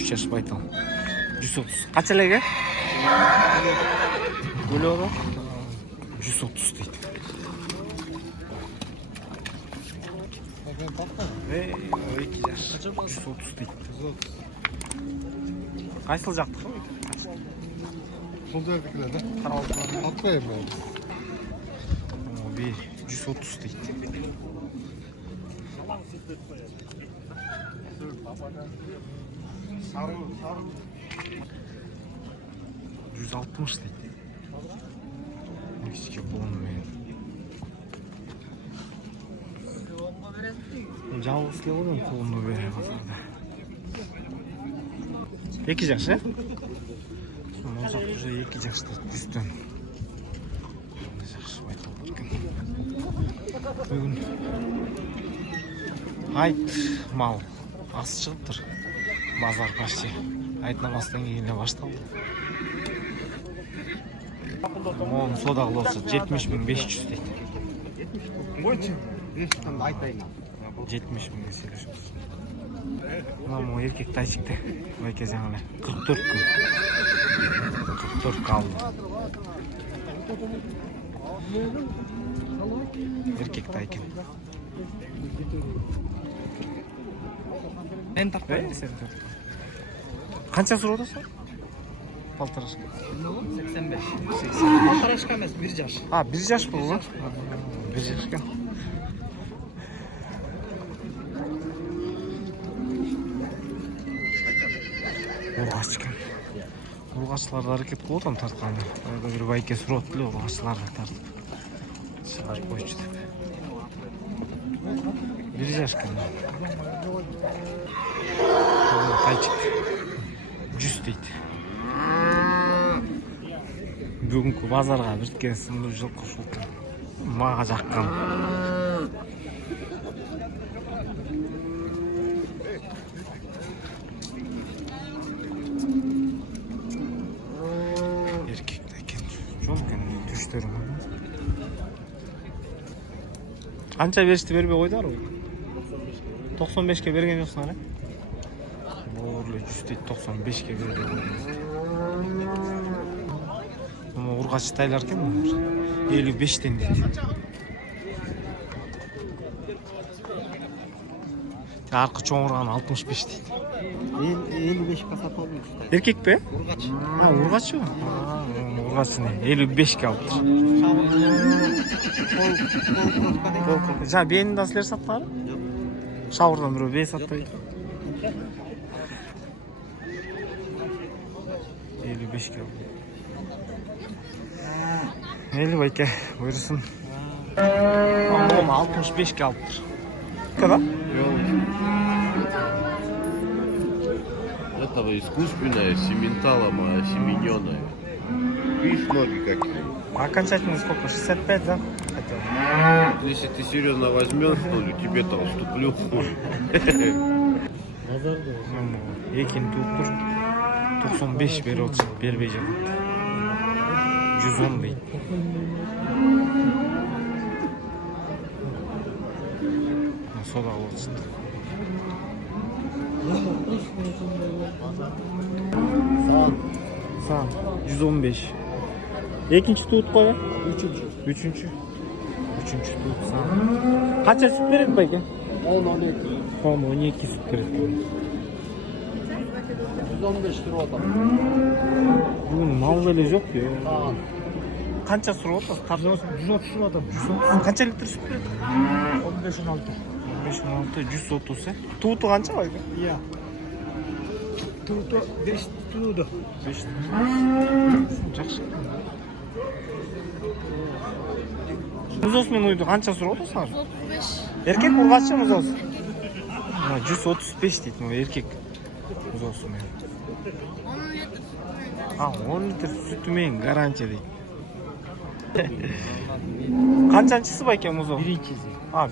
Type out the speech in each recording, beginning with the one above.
3 yaş baytal. 130. Kaç elege? Öyle ola? 130 deydi. Ve o 2 yaş. 130 deydi. Kaysıl jaktık mı? Sol derdiklerde. Karaldılar. Atmayayım ben. O 130 deydi. Sarı. 160 deydi. Meksika boğunu benim. Жалғыз келіп отырмын қолымды бере базарда. 2 жаш, ә? Ол жақ уже 2 жаш дейді, 100-тен. Жақсы айтылып өткен. Бүгін айт мал асы шығып тұр. Базар почти. Айт намастан кейіннен башталды. Оның содағылы осы 70.500 дейді. 70 мың селешіміз. Мынау еркек тайчикті. Байке жаңылы 44 күн. 44 қалды. Еркек тайкен. Мен тақпай. Қанша сұры одасы? Полторашка. 85. 80. Полторашка емес, 1 жаш. 1 жаш бұл ғой? 1 жашка. Урғачкен. Урғачларды әрекет қылып отам тартқаны. Bir байке сұрот біле урғачларды тартып. Шығарып қойшы деп. 1 жашкен. Тайчик. 100 дейді. Бүгінгі базарға бірткен сымыр жылқы шултын. Маға жаққан. Erkekte eкен. Жол екен түштерім. Қанша берішті бербей қойдар ғой? 95-ке берген жоқсың ара? Борлы 100 дейді 95-ке берген. Урғач тайлар кен 55-тен дейді. Арқы чоңырған 65 дейді. 55 kasap olmuş. Еркек пе? Urgaç. Урғач ма? Урғач не? 55-ке алып тұр. Жаңа бейінді асылер саттары? Шауырдан біреу бей сатты. 55-ке алып. Eli байке, buyursun. Ama 65'ke alып тұр. Kadar? Этого искусственное, сементалом, семененое. Видишь, ноги какие. Окончательно сколько? 65, да? Хотел. Если ты серьезно возьмешь, то тебе-то уступлю. Ekin tuğup dur. 95 beri olsun. Berbey canım. 110 değil. Soda olsun. Sağ. 115. İkinci tuğut koy. Üçüncü tuğut sağ. Kaça süt verir peki? 10-12 süt verir. 115 lira adam. Bunun mal böyle yok ya. Kança sürü oldu? 130 lira adam. 130. Kaça litre süt verir? 15-16. 130 sen. Tuğutu kança var ya? Ya. Tuğutu 5 tuğutu. 5. Жақсы. Muzosmen uydu kança sürü oldu sana? 35. Erkek urgaçça muzos? 135 deydi o erkek. Muzosmen. 10 litre sütü men garanti deydi. Kaçancısı bayken muzo?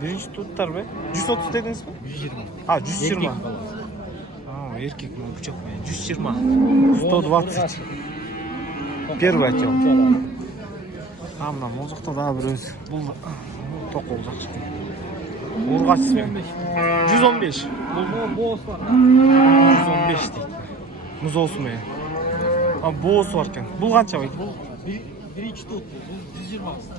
Birinci tuttar be. 130 dediniz mi? 120. 120. Erkek mi bıçak mı? 120. 120. Первый отел. Мына музыкта да бір өзі. Бұл тоқ олacak işte. Urgaç ismi. 115. Bu boğaz var. 115 deydi. Музоосу менен. А боосу бар экен. Бул канча байке? Бул 1-2 тот. Бул 120.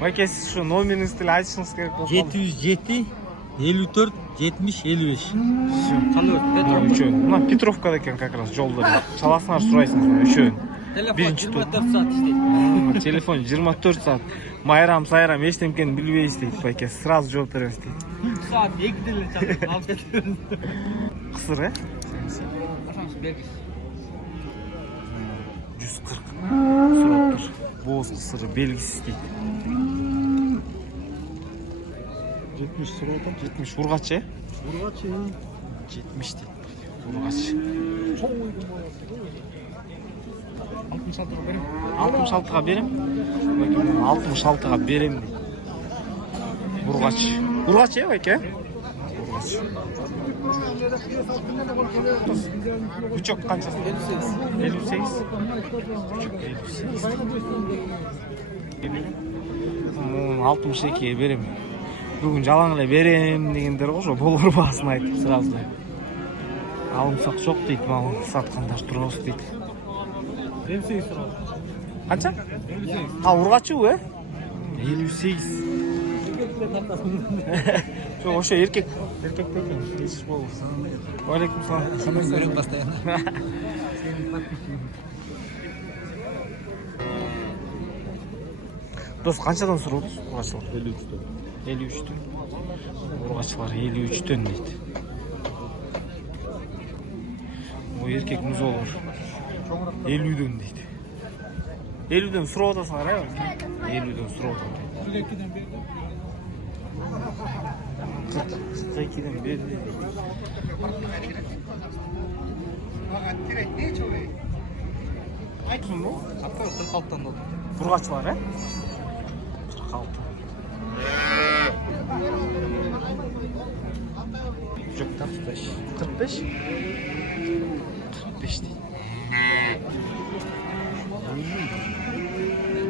Байке сиз ушу номериңизди эле айтышыңыз керек болуп калды. 707 54 70 55. Кандай үчөөн? Мына Петровкада экен как раз жолдо. Чаласыңар сурайсыңар үчөөн. Телефон Биринчи 24 saat işleydi. Телефон 24 саат. Майрам, сайрам эчтемкени билбейбиз дейт байке. Сразу жооп беребиз дейт. 3 saat 2 dille çalıp alıp getiriyoruz. Кысыр, э? Aşaması belgisi. 140 сураттыр. Бооз кысыры белгисиз дейт. 70 sıradan. 70 ургач, э? Burgaç ya. 70 дейт. Ургач. Çok uygun bu. 66 lira benim. 66га берем. 66га берем дейт. Ургач. Ургач, э, байке? Ургач. Бучок канчасы? 58. 62 берем. Бүгүн жалаң эле берем дегендер ошо болор баасын айтып сразу. Алымсак жок дейт, мал саткандар турабыз дейт. 58 lira. Канча? 58. А, ургачыбы, э? 58. Ошо эркек экен. Эч болбос. Алейкум салам. Hemen görün постоянно. Дос, канчадан сурабыз ургачылар? 53төн. 53төн. Ургачылар 53төн дейт. О, эркек музолор 50дөн дейт. 50дөн сурап атасыңар, э? 50дөн сурап атат. 42ден берди. Айтсыңбы? 46'dan oldu. Бургачылар, э? 46. Жоқ, 45. 45? 45 дейт.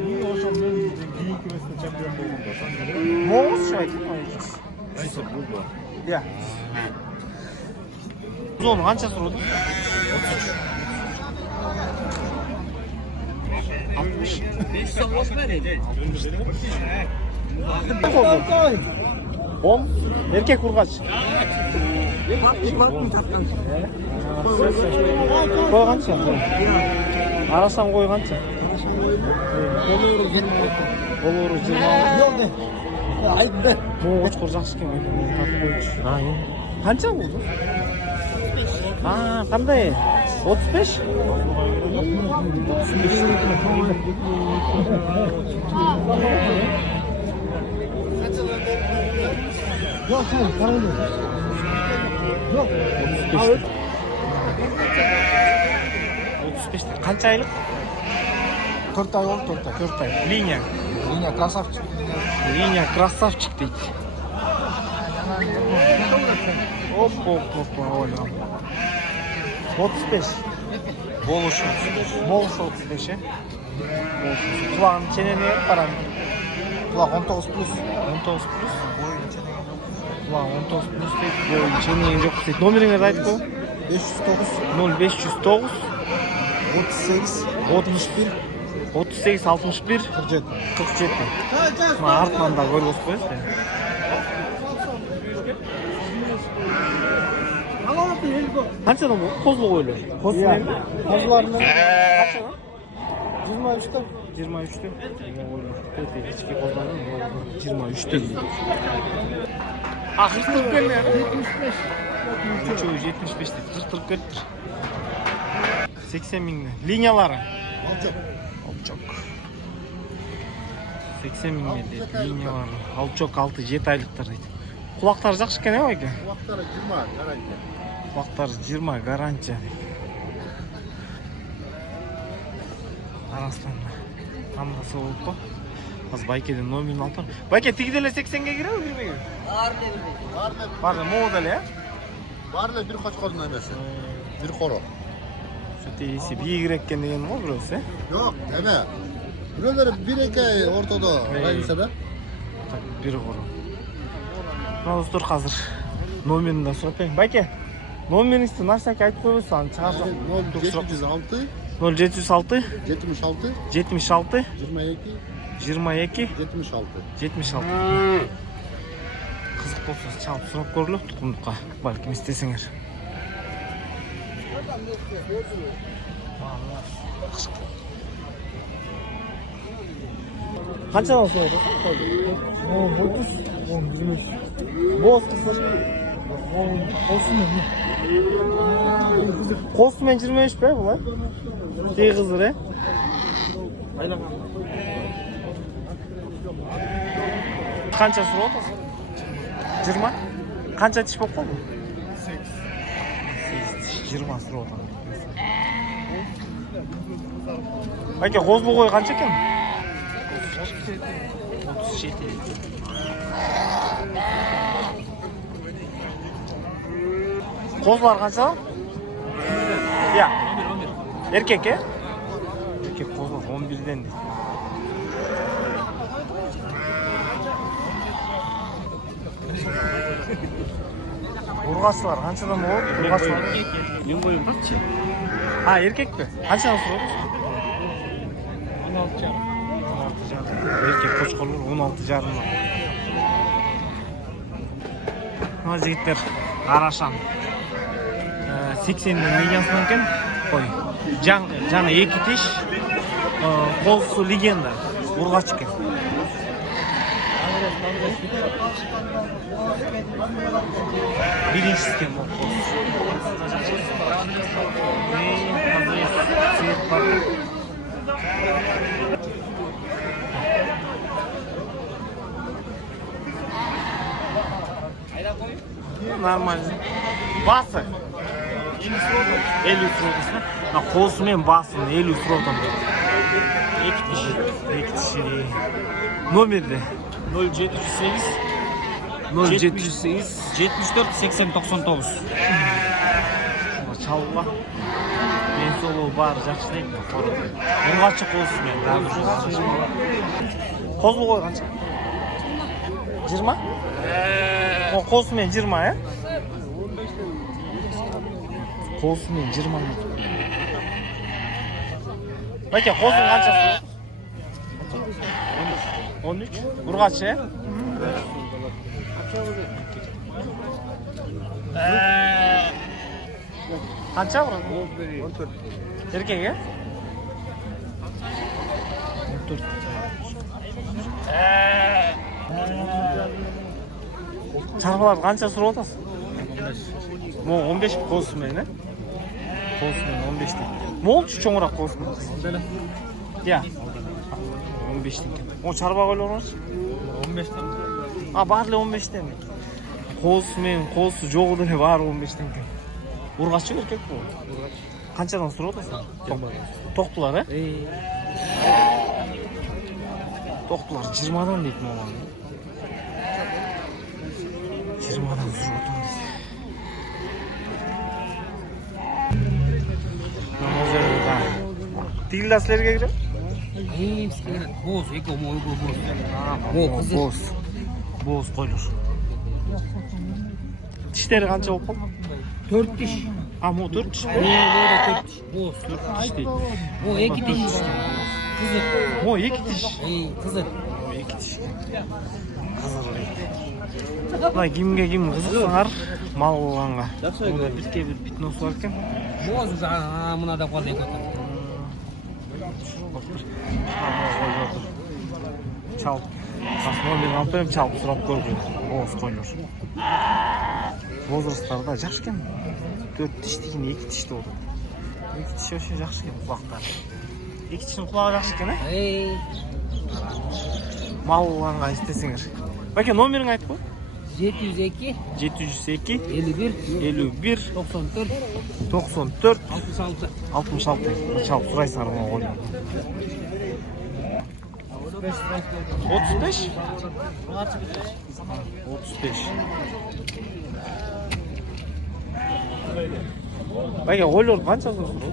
Niye hocam ben büyük kümesinde şampiyon oldum da? Моңуз чабайт. Neyse burada. Я. Зону канча сурады? 60. 580 nerede? 10. Эркек ургач. Кой канча? Арасам кой канча? Болору 20. Yok de. Ayıp be. Могуч кор жакшы экен. Тартып койчу. Канча болду? Кандай? 35? Yok sen para ödüyor. Yok. 35. Канча айлык? 4 ay oldu 4 ay. 4 ай. Линия. Yine krasavçı. Линия красавчик дейт. Оп, ойла. 35. Болушу 35. Болушу 35, э? Кулагын ченене барам. Kulak 19 plus. 19 плюс. Кулак 19 плюс дейт. Боюн ченене жок дейт. Номериңерди айтып коюң. 509 0509 38 61 38 61 47. 47. Мына артынан да көрүп басып коесуз. Канчадан болду? Козлу койлор. Iya. Kazlarının Канчадан? 23'ten. 23'tөн. Өтө ички козлардын 23'төн. Акыркы келген эле. 75. Үчөө 75 дейт. 40 кетти. 80 миңден. Линиялары. Алчок. 80 миңден дейт. Линиялары. Алчок 6-7 айлыктар дейт. Кулактары жакшы экен, э, байке? Kulakları 20 garantya. Кулактары 20 гарантия дейт. Арасынан тандасы болуп го. Азыр байкеден номерин алып бар. Байке тиги деле 80ге киреби, кирбейби? Бар, могу деле, э? Barla bir koçkorun emesi. Bir koro. Söteyisi biygirek eкен деген го бирөөсү, э? Yok deme. Buraları bir eke ortada. Aynı sebep. Так, бир кoro. Dostlar hazır. Номерін да сұрап берейін. Байке, номеріңізді нарсаке айтып қойыңыз, аны шығарсам. 0706 0706 76 76 22 22 76. 76. Қызық болса чалып сұрап көріліп тұқымдыққа. Бәлкім істесеңер. Қаншадан соғады? 30, 25. Боз қысыр. Қосымен 25 бе бұлай? Дей қызыр, е? Қанша сұрап отырсың? 20? Қанша тіш болып қалды? 8 20 сұрап отырмын. Байке, қозбу қой қанша екен? 37. Қозылар қанша? Я. Еркек, е? Еркек қозылар 11-ден дейді. Ұрғашылар қаншадан болады? Ұрғашылар. Мен бойым қанша? Еркек пе? Қаншадан сұрады? 16 жарым. 16 жарым. Еркек қошқарлар 16 жарымнан. Мына жігіттер арашан. 80-ден медиансынан екен. Қой. Жаны 2 тиш. Қолсу легенда. Ұрғач екен. Біріншісі екен бұл қолсу. Цвет бар. Нормально. Басы. 50 сұротасына. Қолсымен басын 50 сұротан. 2 тиші. Номерді. 0708 078 74 80 99. Чалға. Мен солы бар, жақшылайым. Оңғачы қолсымен. Қозы қой қанша? 20? Қолсымен 20, е? Қолсымен 20. Бәке, қолсын қанша сұлы? 13? Ұрғачы, е? Қанша бұрын? 14. Еркек, е? 14. Чарбаларды қанша сұрап отырсың? 15 қолсымен, е? Қолсымен 15 дейін. Мол чоңырақ қолсымен? Я. 15 дейін. О, чарба қойлар олар? 15 тен. Барлы 15 дейін. Қолсымен, қолсы жоғы дәне бар 15 дейін. Ұрғашы еркек бұл? Қаншадан сұрап отырсың? Тоқтылар, е? Тоқтылар 20-дан дейді маман. 20-дан сұрап отырмын дейді. Тигілда сілерге кірем? Боз, эко мой боз. Боз қойлар. Тіштері қанша болып қалды? 4 тиш. Мо 4 тиш? 4 тиш. Боз. 4 тиш дейді. О, 2 тиш. Қызыр. О, 2 тиш? Қызыр. 2 тиш. Қызыр дейді. Мына кімге кім қызықсаңар, мал болғанға. Онда бірке бір питнос бар екен. Боз мынада қол екі отыр. Чалып. Номерін алып берем, чалып сұрап көрген. Боз қойлар. Возрасттарда жақсы екен. 4 тиш деген 2 тишті болды. 2 тиш өшін жақсы екен құлақтар. 2 тишінің құлағы жақсы екен, е? Мал болғанға істесеңер. Бәке, номерін айтып қой. 702 702 51 51 94 94 66. 66. Чалып сұрайсыңар мұны қойын. 35? 35. Бәке, қойлар қанша сұрады?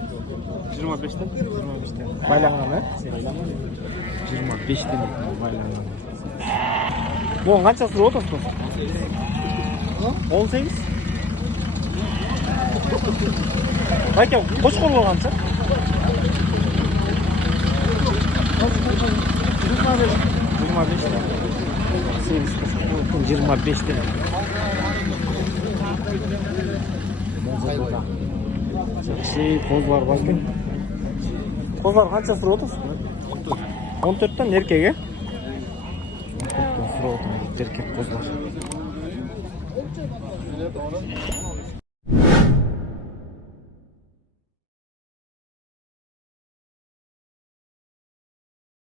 25-тен. 25-тен. Байланған, ә? 25-тен байланған. Бұған қанша сұрап отырсыз? 18. Байке, қошқорлар қанша? 25. 8 қошқорлар 25 тен. Şey koz var bakın. Kozlar қанша сұрап отырсыз? 14'тен еркек, 14'тен сұрап отырмын, еркек козлар.